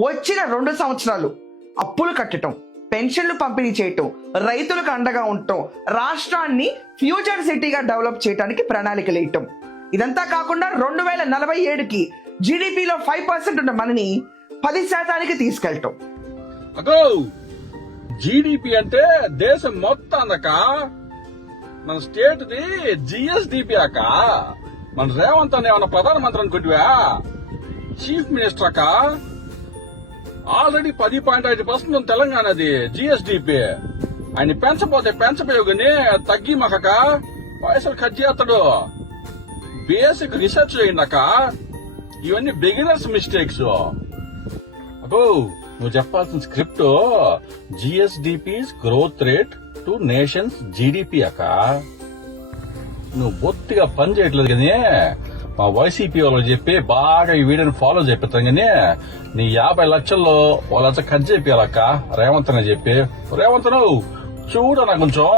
వచ్చిన 2 సంవత్సరాలు అప్పులు కట్టడం, పెన్షన్లు పంపిణీ చేయటం, రైతులకు అండగా ఉండటం, రాష్ట్రాన్ని ఫ్యూచర్ సిటీగా డెవలప్ చేయడానికి ప్రణాళికలు వేయటం. ఇదంతా కాకుండా 2047కి జీడిపిలో 5% ఉన్న మనని 10% తీసుకెళ్ళటం. అగో జీడిపి అంటే దేశం మొత్తానక, మన స్టేట్ ది జిఎస్డిపి అక్క. మన రేవంత్ అని ఏమన్నా ప్రధానమంత్రి అనుకుంటువా? చీఫ్ మినిస్టర్ అక్క. ఆల్రెడీ 10.5% ఉంది తెలంగాణది జిఎస్డిపి. ఆయన పెంచపోయాగని తగ్గి మహక పైసలు కట్ చేస్తాడు. బేసిక్ రీసెర్చ్ చేయండి అక్క. ఇవన్నీ బిగినర్స్ మిస్టేక్స్. అగో నువ్వు చెప్పాల్సిన script GSDP's growth rate to nation's GDP అక్క. నువ్వు బొత్తిగా పని చేయట్లేదు కానీ మా వైసీపీ వాళ్ళు చెప్పి బాగా ఈ వీడియోని ఫాలో చేపిస్తాం కానీ నీ 50 లక్షల్లో 1 లక్ష కట్ చేయాలక్క రేవంత్ అని చెప్పి. రేవంత్ నువ్వు చూడ నాకు కొంచెం